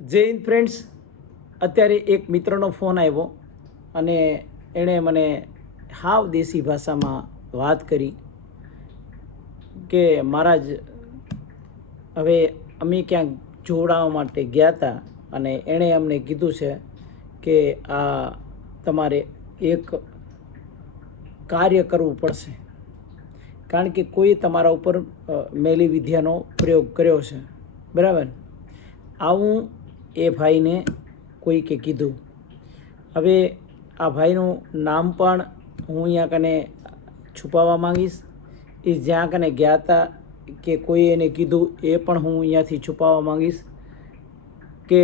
જય હિન્દ ફ્રેન્ડ્સ અત્યારે એક મિત્રનો ફોન આવ્યો અને એણે મને હાવ દેશી ભાષામાં વાત કરી કે મહારાજ, હવે અમે ક્યાંક જોડાવા માટે ગયા હતા અને એણે અમને કીધું છે કે આ તમારે એક કાર્ય કરવું પડશે. કારણ કે કોઈ તમારા ઉપર મેલી વિદ્યાનો પ્રયોગ કર્યો છે. બરાબર? આવું એ ભાઈને કોઈકે કીધું. હવે આ ભાઈનું નામ પણ હું અહીંયા કને છુપાવવા માંગીશ. એ જ્યાં કને ગયા હતા કે કોઈ એને કીધું એ પણ હું અહીંયાથી છુપાવવા માંગીશ કે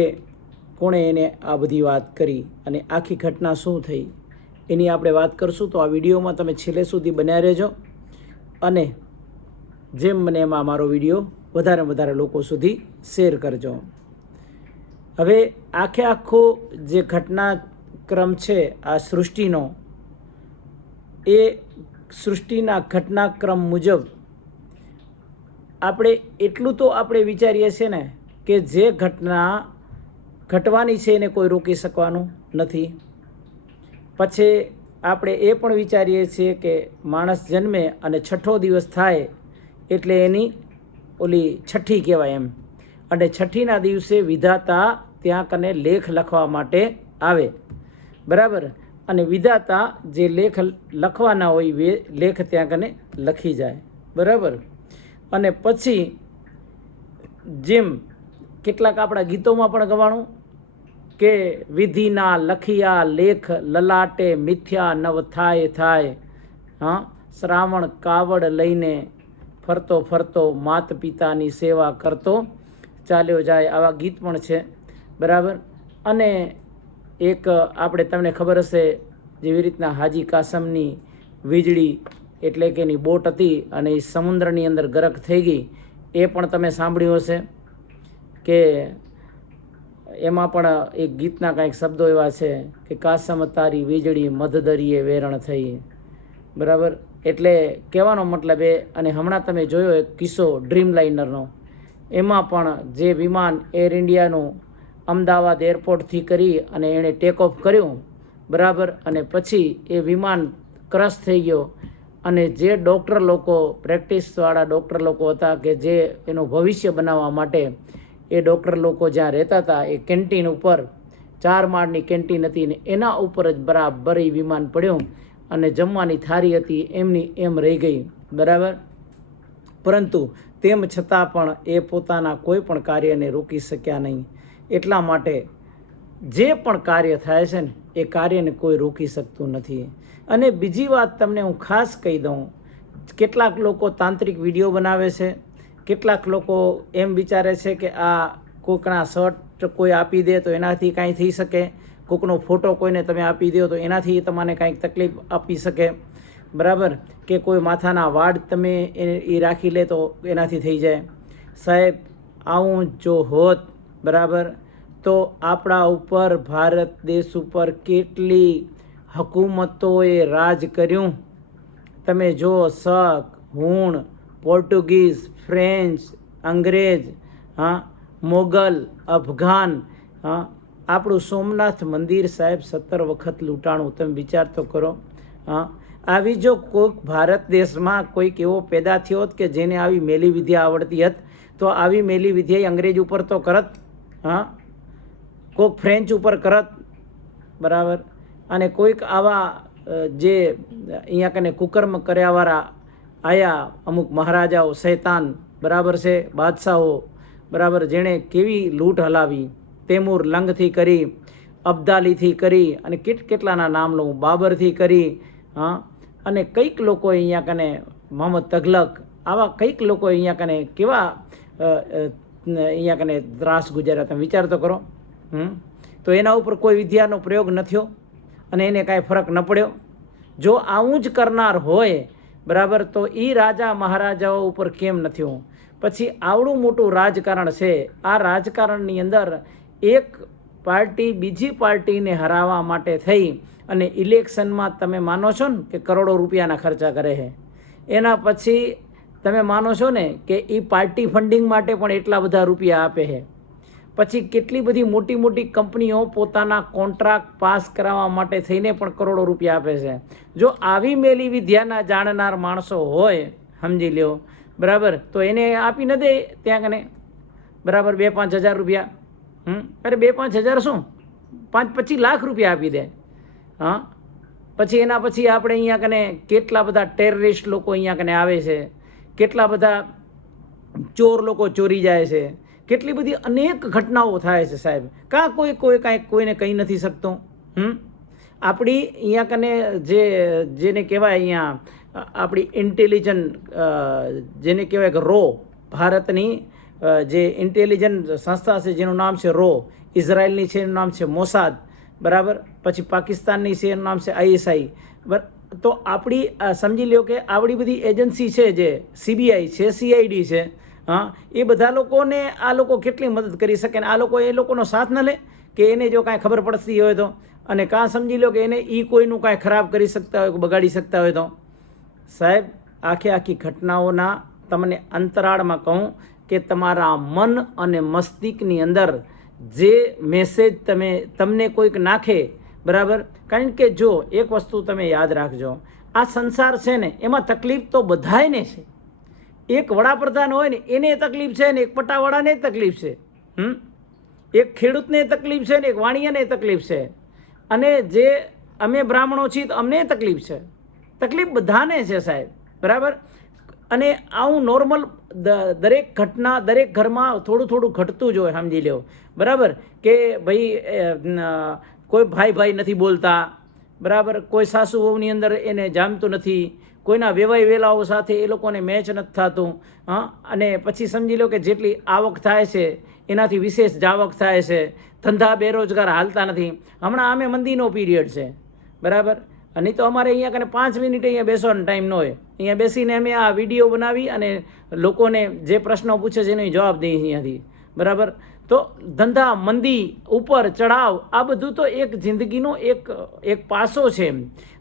કોણે એને આ બધી વાત કરી અને આખી ઘટના શું થઈ એની આપણે વાત કરશું. તો આ વિડીયોમાં તમે છેલ્લે સુધી બન્યા રહેજો અને જેમ મને એમાં મારો વીડિયો વધારે વધારે લોકો સુધી શેર કરજો. હવે આખે આખો જે ઘટનાક્રમ છે, આ સૃષ્ટિનો, એ સૃષ્ટિના ઘટનાક્રમ મુજબ આપણે એટલું તો આપણે વિચારીએ છીએ ને કે જે ઘટના ઘટવાની છે એને કોઈ રોકી શકવાનું નથી. પછી આપણે એ પણ વિચારીએ છીએ કે માણસ જન્મે અને છઠ્ઠો દિવસ થાય એટલે એની ઓલી છઠ્ઠી કહેવાય એમ. અને છઠ્ઠીના દિવસે વિધાતા ત્યાં કને લેખ લખવા માટે આવે. બરાબર? અને વિધાતા જે લેખ લખવાના હોય લેખ ત્યાં કને લખી જાય. બરાબર? અને પછી જેમ કેટલાક આપણા ગીતોમાં પણ ગવાણું કે વિધિના લખિયા લેખ લલાટે મિથ્યા નવ થાય થાય. હા? શ્રાવણ કાવડ લઈને ફરતો ફરતો માત પિતાની સેવા કરતો ચાલ્યો જાય આવા ગીત પણ છે. બરાબર? અને એક આપણે તમને ખબર હશે, જેવી રીતના હાજી કાસમની વીજળી એટલે કે એની બોટ હતી અને એ સમુદ્રની અંદર ગરક થઈ ગઈ, એ પણ તમે સાંભળ્યું હશે કે એમાં પણ એક ગીતના કાંઈક શબ્દો એવા છે કે કાસમ તારી વીજળી મધદરીએ વેરણ થઈ. બરાબર? એટલે કહેવાનો મતલબ એ, અને હમણાં તમે જોયો એક કિસ્સો ડ્રીમ લાઇનરનો એમાં પણ જે વિમાન એર ઇન્ડિયાનું અમદાવાદ એરપોર્ટથી કરી અને એણે ટેક ઓફ કર્યું, બરાબર, અને પછી એ વિમાન ક્રશ થઈ ગયો. અને જે ડૉક્ટર લોકો પ્રેક્ટિસવાળા ડૉક્ટર લોકો હતા કે જે એનું ભવિષ્ય બનાવવા માટે, એ ડૉક્ટર લોકો જ્યાં રહેતા હતા, એ કેન્ટીન ઉપર, ચાર માળની કેન્ટીન હતી ને એના ઉપર જ બરાબર એ વિમાન પડ્યું અને જમવાની થારી હતી, એમની એમ રહી ગઈ, બરાબર? પરંતુ તેમ છતાં પણ એ પોતાના કોઈ પણ કાર્યને રોકી શક્યા નહીં. એટલા માટે જે પણ કાર્ય થાય છે ને, એ કાર્યને કોઈ રોકી શકતું નથી. અને બીજી વાત તમને હું ખાસ કહી દઉં, કેટલાક લોકો તાંત્રિક વીડિયો બનાવે છે, કેટલાક લોકો એમ વિચારે છે કે આ કોઈકના શર્ટ કોઈ આપી દે તો એનાથી કાંઈ થઈ શકે કોઈકનો ફોટો કોઈને તમે આપી દો તો એનાથી તમને કાંઈક તકલીફ આપી શકે. બરાબર? કે કોઈ માથાના વાડ તમે એ એ રાખી લે તો એનાથી થઈ જાય. સાહેબ, આવું જો હોત, બરાબર? તો આપણા ઉપર, ભારત દેશ ઉપર કેટલી હકુમતોએ રાજ કર્યું? તમે જો શક, હુણ, પોર્ટુગીઝ, ફ્રેન્ચ, અંગ્રેજ, હા, મોગલ, અફઘાન, હા, આપણું સોમનાથ મંદિર સાહેબ સત્તર વખત લૂંટાણું. તમે વિચાર તો કરો, હા. આવી જો કોઈક ભારત દેશમાં કોઈક એવો પેદા થયો હોત કે જેને આવી મેલી વિદ્યા આવડતી હત, તો આવી મેલી વિદ્યા અંગ્રેજ ઉપર તો કરત, હા? કોઈક ફ્રેન્ચ ઉપર કરત, બરાબર? અને કોઈક આવા જે અહીંયા કને કુકર્મ કર્યાવાળા આયા અમુક મહારાજાઓ, શૈતાન, બરાબર છે? બાદશાહો, બરાબર? જેણે કેવી લૂંટ હલાવી, તૈમૂર લંગથી કરી, અબ્દાલીથી કરી અને કેટ કેટલાના નામ લઉં? બાબરથી કરી, હા? અને કંઈક લોકો અહીંયા કને મોહમ્મદ તગલક, આવા કંઈક લોકો અહીંયા કને કેવા અહીંયા કને ત્રાસ ગુજાર્યા તમે વિચાર તો કરો. હમ? તો એના ઉપર કોઈ વિદ્યાનો પ્રયોગ ન થયો અને એને કાંઈ ફરક ન પડ્યો. જો આવું જ કરનાર હોય, બરાબર, તો એ રાજા મહારાજાઓ ઉપર કેમ ન થયું? પછી આવડું મોટું રાજકારણ છે. આ રાજકારણની અંદર એક પાર્ટી બીજી પાર્ટીને હરાવવા માટે થઈ. અને ઇલેક્શનમાં તમે માનો છો ને કે કરોડો રૂપિયાના ખર્ચા કરે છે, એના પછી તમે માનો છો ને કે એ પાર્ટી ફંડિંગ માટે પણ એટલા બધા રૂપિયા આપે છે. પછી કેટલી બધી મોટી મોટી કંપનીઓ પોતાના કોન્ટ્રાક્ટ પાસ કરાવવા માટે થઈને પણ કરોડો રૂપિયા આપે છે. જો આવી મેલી વિદ્યાના જાણનાર માણસો હોય, સમજી લ્યો, બરાબર? તો એને આપી ન દે ત્યાં કને? બરાબર, બે પાંચ હજાર રૂપિયા. હમ, અરે બે પાંચ હજાર શું? પાંચ પચીસ લાખ રૂપિયા આપી દે. હા? પછી એના પછી આપણે અહીંયા કને કેટલા બધા ટેરરિસ્ટ લોકો અહીંયા કને આવે છે? કેટલા બધા ચોર લોકો ચોરી જાય છે? કેટલી બધી અનેક ઘટનાઓ થાય છે સાહેબ. કાં કોઈ કોઈ કાંઈ કોઈને કહી નથી શકતો? હમ? આપણી અહીંયા કને જે, જેને કહેવાય અહીંયા આપણી ઇન્ટેલિજન્ટ જેને કહેવાય કે રો, ભારતની જે ઇન્ટેલિજન્ટ સંસ્થા છે જેનું નામ છે રો, ઇઝરાયલની છે એનું નામ છે મોસાદ. બરાબર? પછી પાકિસ્તાનની છે, એનું નામ છે આઈએસઆઈ. બર તો આપણી સમજી લ્યો કે આવડી બધી એજન્સી છે જે, સીબીઆઈ છે, સીઆઈડી છે, હા, એ બધા લોકોને આ લોકો કેટલી મદદ કરી શકે ને આ લોકો એ લોકોનો સાથ ન લે? કે એને જો કાંઈ ખબર પડતી હોય તો? અને કાં સમજી લો કે એને એ કોઈનું કાંઈ ખરાબ કરી શકતા હોય, બગાડી શકતા હોય તો? સાહેબ, આખી આખી ઘટનાઓના તમને અંતરાળમાં કહું કે તમારા મન અને મસ્તિષ્કની અંદર જે મેસેજ તમે તમને કોઈક નાખે, બરાબર? કારણ કે જો એક વસ્તુ તમે યાદ રાખજો, આ સંસાર છે ને, એમાં તકલીફ તો બધાયને છે. એક વડાપ્રધાન હોય ને, એને તકલીફ છે ને, એક પટાવાળાને તકલીફ છે. હમ? એક ખેડૂતને તકલીફ છે ને, એક વાણિયાને તકલીફ છે. અને જે અમે બ્રાહ્મણો છીએ તો અમને તકલીફ છે. તકલીફ બધાને છે સાહેબ, બરાબર? અને આવું નોર્મલ દરેક ઘટના, દરેક ઘરમાં થોડું થોડું ઘટતું જ હોય, સમજી લ્યો. બરાબર? કે ભાઈ કોઈ ભાઈ ભાઈ નથી બોલતા. બરાબર? કોઈ સાસુ વહુની અંદર એને જામતું નથી. કોઈના વેવાય વેલાઓ સાથે એ લોકોને મેચ નથી થતું. હા? અને પછી સમજી લો કે જેટલી આવક થાય છે, એનાથી વિશેષ જાવક થાય છે. ધંધા બેરોજગાર હાલતા નથી. હમણાં અમે મંદીનો પીરિયડ છે. બરાબર? અને તો અમારે અહીંયા કને પાંચ મિનિટ અહીંયા બેસવાનો ટાઈમ ન હોય. અહીંયા બેસીને અમે આ વીડિયો બનાવી અને લોકોને જે પ્રશ્નો પૂછે છે એનો જવાબ દઈએ અહીંયાથી. બરાબર? તો ધંધા, મંદી, ઉપર ચડાવ આ બધું તો એક જિંદગીનો એક એક પાસો છે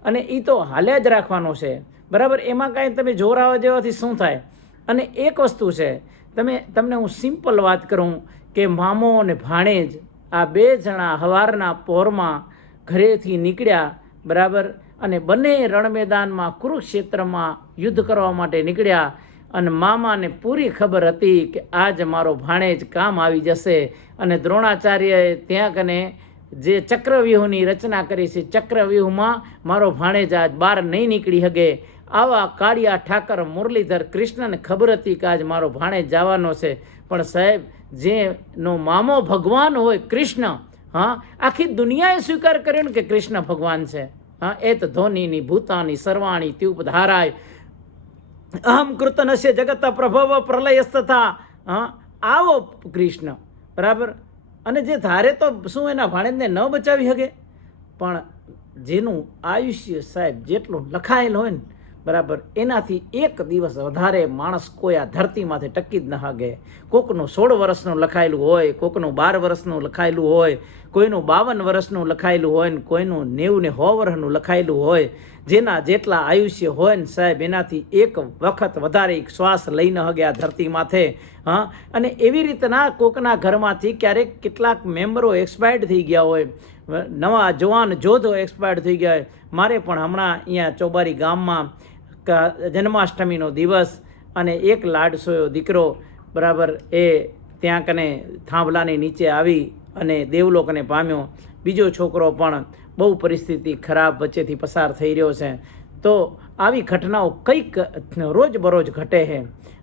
અને એ તો હાલ્યા જ રાખવાનો છે. બરાબર? એમાં કાંઈ તમે જોરાવા જેવાથી શું થાય? અને એક વસ્તુ છે, તમે, તમને હું સિમ્પલ વાત કરું કે મામો અને ભાણેજ આ બે જણા હવારના પોરમાં ઘરેથી નીકળ્યા, બરાબર? અને બંને રણમેદાનમાં કુરુક્ષેત્રમાં યુદ્ધ કરવા માટે નીકળ્યા. અને મામાને પૂરી ખબર હતી કે આજ મારો ભાણેજ કામ આવી જશે. અને દ્રોણાચાર્યએ ત્યાં કને જે ચક્રવ્યૂહની રચના કરી છે, ચક્રવ્યૂહમાં મારો ભાણેજ આજ બહાર નહીં નીકળી શકે આવા કાળિયા ઠાકર, મુરલીધર, કૃષ્ણને ખબર હતી કે આજ મારો ભાણેજ જવાનો છે. પણ સાહેબ, જેનો મામો ભગવાન હોય કૃષ્ણ, હા, આખી દુનિયાએ સ્વીકાર કર્યો ને કે કૃષ્ણ ભગવાન છે. હા એ તો ધોનીની, ભૂતાની, સર્વાણી, ત્યુપ ધારાય. અહમ હશે જગત પ્રભવ પ્રલયસ્તથા. હા, આવો કૃષ્ણ. બરાબર? અને જે ધારે તો શું એના ભાણેજને ન બચાવી શકે પણ જેનું આયુષ્ય સાહેબ જેટલું લખાયેલું હોય ને બરાબર? એનાથી એક દિવસ વધારે માણસ કોઈ આ ધરતીમાંથી ટકી જ ન હાગે. કોકનું સોળ વર્ષનું લખાયેલું હોય, કોકનું બાર વર્ષનું લખાયેલું હોય, કોઈનું બાવન વર્ષનું લખાયેલું હોય ને કોઈનું નેવું ને સો લખાયેલું હોય, જેના જેટલા આયુષ્ય હોય ને સાહેબ, એનાથી એક વખત વધારે શ્વાસ લઈ ન હગે આ ધરતી માથે, હા? અને એવી રીતના કોકના ઘરમાંથી ક્યારેક કેટલાક મેમ્બરો એક્સપાયર્ડ થઈ ગયા હોય, નવા જવાન જોધો એક્સપાયર્ડ થઈ ગયા હોય. મારે પણ હમણાં અહીંયા ચોબારી ગામમાં જન્માષ્ટમીનો દિવસ અને એક લાડસોયો દીકરો, બરાબર, એ ત્યાં કને થાંભલાની નીચે આવી અને દેવલોકને પામ્યો. બીજો છોકરો પણ બહુ પરિસ્થિતિ ખરાબ વચ્ચેથી પસાર થઈ રહ્યો છે. તો આવી ઘટનાઓ કંઈક રોજબરોજ ઘટે છે.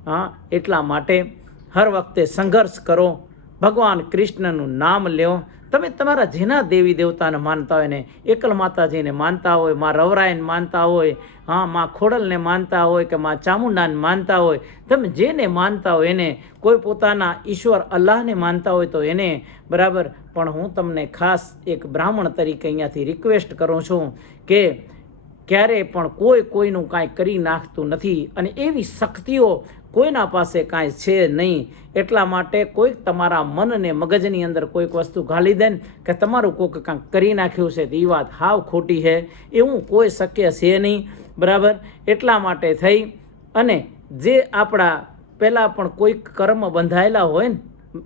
હા, એટલા માટે હર વખતે સંઘર્ષ કરો. ભગવાન કૃષ્ણનું નામ લ્યો. તમે તમારા જેના દેવી દેવતાને માનતા હોય ને, એકલ માતાજીને માનતા હોય, માં રવરાયને માનતા હોય, હા, માં ખોડલને માનતા હોય કે માં ચામુંડાને માનતા હોય, તમે જેને માનતા હોય એને, કોઈ પોતાના ઈશ્વર અલ્લાહને માનતા હોય તો એને, બરાબર? પણ હું તમને ખાસ એક બ્રાહ્મણ તરીકે અહીંયાથી રિક્વેસ્ટ કરું છું કે ક્યારે પણ કોઈ કોઈનું કાંઈ કરી નાખતું નથી. અને એવી શક્તિઓ કોઈના પાસે કાંઈ છે નહીં. એટલા માટે કોઈક તમારા મનને મગજની અંદર કોઈક વસ્તુ ઘાલી દે કે તમારું કોઈક કાંઈક કરી નાખ્યું છે એ વાત હાવ ખોટી છે. એવું કોઈ શક્ય છે નહીં. બરાબર? એટલા માટે થઈ અને જે આપણા પહેલાં પણ કોઈક કર્મ બંધાયેલા હોય ને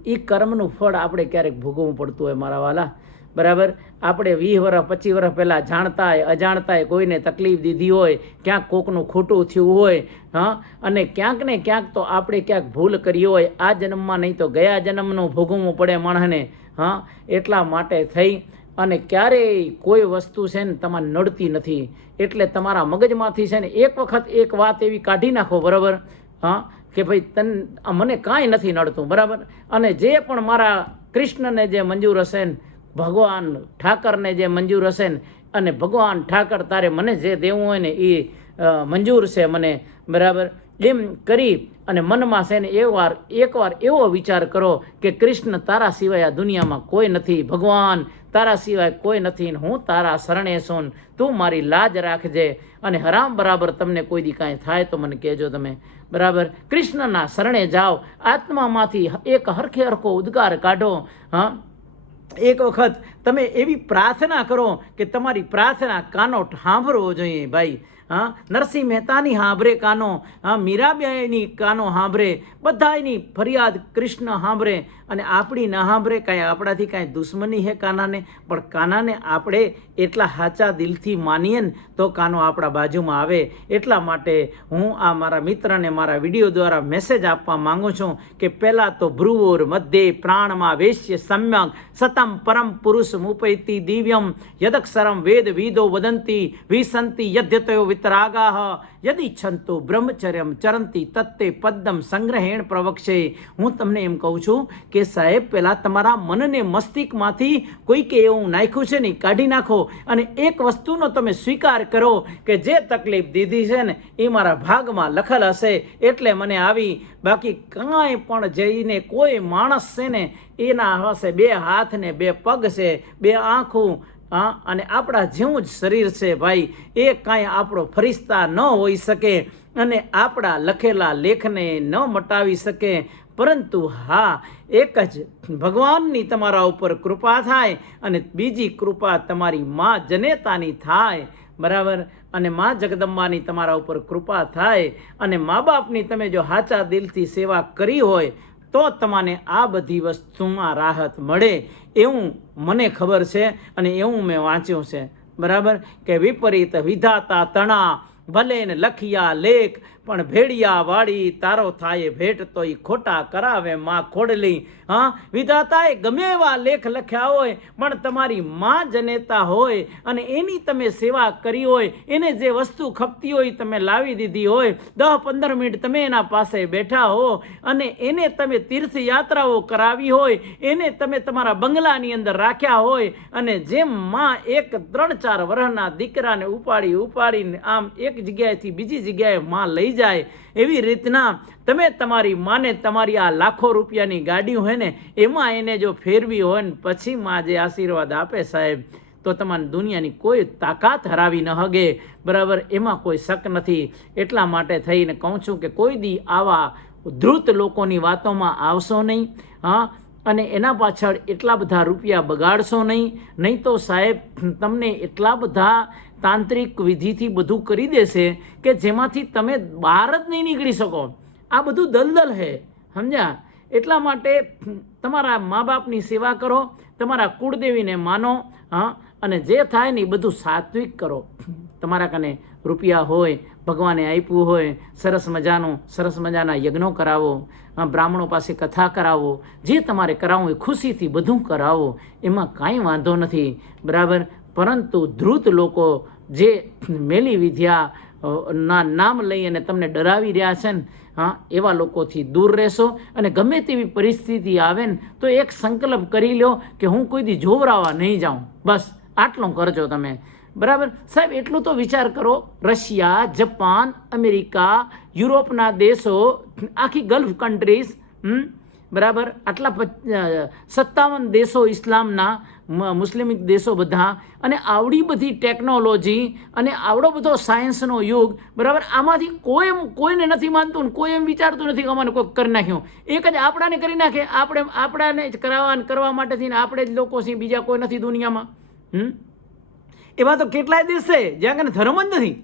એ કર્મનું ફળ આપણે ક્યારેક ભોગવવું પડતું હોય મારા વાલા. બરાબર? આપણે વીસ વર્ષ પચીસ વર્ષ પહેલાં જાણતાય, અજાણતાય કોઈને તકલીફ દીધી હોય, ક્યાંક કોકનું ખોટું થયું હોય, હા? અને ક્યાંક ને ક્યાંક તો આપણે ક્યાંક ભૂલ કરી હોય, આ જન્મમાં નહીં તો ગયા જન્મનું ભોગવવું પડે માણસને, હા? એટલા માટે થઈ. અને ક્યારેય કોઈ વસ્તુ છે ને તમારે નડતી નથી. એટલે તમારા મગજમાંથી છે ને એક વખત એક વાત એવી કાઢી નાખો, બરાબર? હા? કે ભાઈ તન મને કાંઈ નથી નડતું, બરાબર? અને જે પણ મારા કૃષ્ણને જે મંજૂર હશે ને ભગવાન ઠાકરને જે મંજૂર હશે ને, અને ભગવાન ઠાકર તારે મને જે દેવું હોય ને એ મંજૂર છે મને, બરાબર? એમ કરી અને મનમાં છે ને એકવાર એકવાર એવો વિચાર કરો કે કૃષ્ણ તારા સિવાય આ દુનિયામાં કોઈ નથી, ભગવાન તારા સિવાય કોઈ નથી ને હું તારા શરણે છું તું મારી લાજ રાખજે અને હરામ બરાબર તમને કોઈ દી કાંઈ થાય તો મને કહેજો તમે, બરાબર? કૃષ્ણના શરણે જાઓ, આત્મામાંથી એક હરખે હરખો ઉદ્ગાર કાઢો, હા? એક વખત તમે એવી પ્રાર્થના કરો કે તમારી પ્રાર્થના કાનો સાંભળવો જોઈએ ભાઈ. હા, નરસિંહ મહેતાની સાંભળે કાનો, હા, મીરાબાઈની કાનો સાંભળે બધાની ફરિયાદ કૃષ્ણ સાંભળે અને આપણી ના સાંભળે કાંઈ આપણાથી કાંઈ દુશ્મની હે કાનાને, પણ કાનાને આપણે એટલા સાચા દિલથી માનીએ ને તો કાનો આપણા બાજુમાં આવે. એટલા માટે હું આ મારા મિત્રને મારા વીડિયો દ્વારા મેસેજ આપવા માગું છું કે પહેલાં તો ભ્રુવોર મધ્યે પ્રાણમાં વેશ્ય સમ્યક સતમ પરમ પુરુષ મુપૈતી દિવ્યમ યદક્ષરમ વેદ વિદો વદંતી વિસંતિ યદ્યતયો વિતરાગાહ યદિચ્છંતુ બ્રહ્મચર્યમ ચરંતી તત્તે પદ્મ સંગ્રહેણ પ્રવક્ષે હું તમને એમ કહું છું કે સાહેબ પહેલાં તમારા મનને મસ્તિષ્કમાંથી કોઈકે એવું નાખ્યું છે ને, કાઢી નાખો અને એક વસ્તુનો તમે સ્વીકાર કરો કે જે તકલીફ દીધી છે ને, એ મારા ભાગમાં લખેલ હશે. એટલે મને આવી બાકી કાંઈ પણ જઈને કોઈ માણસ છે ને, એના હશે બે હાથ ને બે પગ છે, બે આંખું હા, અને આપણા જેવું જ શરીર છે ભાઈ, એ કાંઈ આપણો ફરિશ્તા ન હોઈ શકે અને આપણા લખેલા લેખને ન મટાવી શકે. પરંતુ હા, એક જ ભગવાનની તમારા ઉપર કૃપા થાય અને બીજી કૃપા તમારી મા જનેતાની થાય. બરાબર? અને મા જગદંબાની તમારા ઉપર કૃપા થાય અને મા બાપની તમે જો સાચા દિલથી સેવા કરી હોય તો તમને આ બધી વસ્તુમાં રાહત મળે એવું મને ખબર છે અને એવું મેં વાંચ્યું છે. બરાબર? કે વિપરીત વિધાતા તણા ભલે ને લખિયા લેખ, પણ ભેડિયા વાળી તારો થાય ભેટ તો એ ખોટા કરાવે માં ખોડલી. હા, વિધાતાએ ગમે એવા લેખ લખ્યા હોય, પણ તમારી માં જનેતા હોય અને એની તમે સેવા કરી હોય, એને જે વસ્તુ ખપતી હોય તમે લાવી દીધી હોય. દસ પંદર મિનિટ તમે એના પાસે બેઠા હો અને એને તમે તીર્થયાત્રાઓ કરાવી હોય, એને તમે તમારા બંગલાની અંદર રાખ્યા હોય અને જેમ માં એક ત્રણ ચાર વર્ષના દીકરાને ઉપાડી ઉપાડીને આમ એક જગ્યાએથી બીજી જગ્યાએ માં લઈ જાય એવી રીતના તમે તમારી માને તમારી આ લાખો રૂપિયાની ગાડી હોય ને, એમાં એને જો ફેરવી હોય ને, પછી માં જે આશીર્વાદ આપે સાહેબ, તો તમારી દુનિયાની કોઈ તાકાત હરાવી ન હગે. બરાબર? એમાં કોઈ શક નથી. એટલા માટે થઈને કહું છું કે કોઈ દી આવા ધ્રુત લોકોની વાતોમાં આવશો નહીં. હા? અને એના પાછળ એટલા બધા રૂપિયા બગાડશો નહીં નહીં તો સાહેબ, તમને એટલા બધા તાંત્રિક વિધિથી બધું કરી દેશે કે જેમાંથી તમે બહાર જ નહીં નીકળી શકો. આ બધું દલદલ હે, સમજ્યા? એટલા માટે તમારા મા બાપની સેવા કરો, તમારા કુળદેવીને માનો, હા? અને જે થાય ને એ બધું સાત્વિક કરો. તમારા કને રૂપિયા હોય, ભગવાને આપ્યું હોય, સરસ મજાનું, સરસ મજાના યજ્ઞો કરાવો બ્રાહ્મણો પાસે કથા કરાવો, જે તમારે કરાવવું એ ખુશીથી બધું કરાવો, એમાં કાંઈ વાંધો નથી. બરાબર? પરંતુ ધ્રુત લોકો જે મેલી વિદ્યા ના નામ લઈ અને તમને ડરાવી રહ્યા છે ને હા એવા લોકોથી દૂર રહેશો અને ગમે તેવી પરિસ્થિતિ આવે ને, તો એક સંકલ્પ કરી લો કે હું કોઈ દી જોવરાવા નહીં જાઉં. બસ. આટલું કરજો તમે. બરાબર? સાહેબ, એટલું તો વિચાર કરો. રશિયા, જપાન, અમેરિકા, યુરોપના દેશો, આખી ગલ્ફ કન્ટ્રીઝ બરાબર? આટલા સત્તાવન દેશો ઇસ્લામના મુસ્લિમિક દેશો બધા, અને આવડી બધી ટેકનોલોજી અને આવડો બધો સાયન્સનો યુગ, બરાબર? આમાંથી કોઈ એમ, કોઈને નથી માનતું કોઈ એમ વિચારતું નથી કે અમારે કોઈ કરી નાખ્યું. એક જ આપણાને કરી નાખે. આપણે, આપણાને જ કરાવવા, કરવા માટે થઈને આપણે જ લોકો છીએ, બીજા કોઈ નથી દુનિયામાં. એવા તો કેટલાય દિવસે જ્યાં કને ધર્મ જ નથી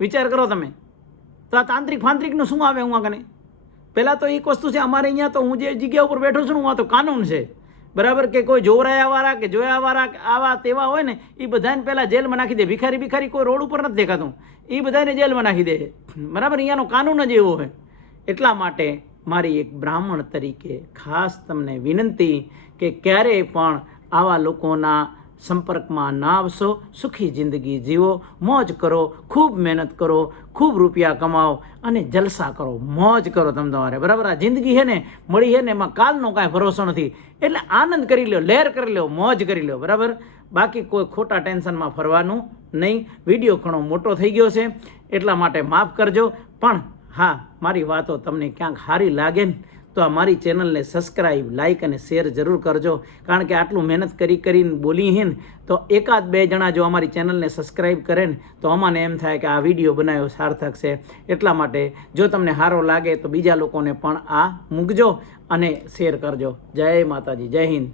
વિચાર કરો તમે. તો આ તાંત્રિક ફાંત્રિકનું શું આવે હું આગળ પહેલાં તો એક વસ્તુ છે, અમારે અહીંયા તો હું જે જગ્યા ઉપર બેઠો છું ને, હું આ તો કાનૂન છે. બરાબર? કે કોઈ જોરાયાવાળા કે જોયાવાળા આવા તેવા હોય ને, એ બધાને પહેલાં જેલમાં નાખી દે. ભિખારી ભિખારી કોઈ રોડ ઉપર નથી દેખાતું. એ બધાને જેલમાં નાખી દે. બરાબર? અહીંયાનો કાનૂન જ એવો હોય. એટલા માટે મારી એક બ્રાહ્મણ તરીકે ખાસ તમને વિનંતી કે ક્યારેય પણ આવા લોકોના સંપર્કમાં ના આવશો, સુખી જિંદગી જીવો, મોજ કરો, ખૂબ મહેનત કરો, ખૂબ રૂપિયા કમાઓ અને જલસા કરો, મોજ કરો તમે તમારે. બરાબર? આ જિંદગી છે ને, મળી છે ને, એમાં કાલનો કાંઈ ભરોસો નથી. એટલે આનંદ કરી લો લહેર કરી લો મોજ કરી લો બરાબર? બાકી કોઈ ખોટા ટેન્શનમાં ફરવાનું નહીં. વીડિયો ઘણો મોટો થઈ ગયો છે, એટલા માટે માફ કરજો. પણ હા, મારી વાતો તમને ક્યાંક સારી લાગે ને તો આ મારી ચેનલને સબસ્ક્રાઈબ લાઇક અને શેર જરૂર કરજો. કારણ કે આટલું મહેનત કરી કરીને બોલી હિન તો એકાદ બે જણા જો અમારી ચેનલને સબસ્ક્રાઈબ કરે ને, તો અમને એમ થાય કે આ વીડિયો બનાવ્યો સાર્થક છે. એટલા માટે જો તમને સારો લાગે તો બીજા લોકોને પણ આ મૂકજો અને શેર કરજો. જય માતાજી, જય હિન્દ.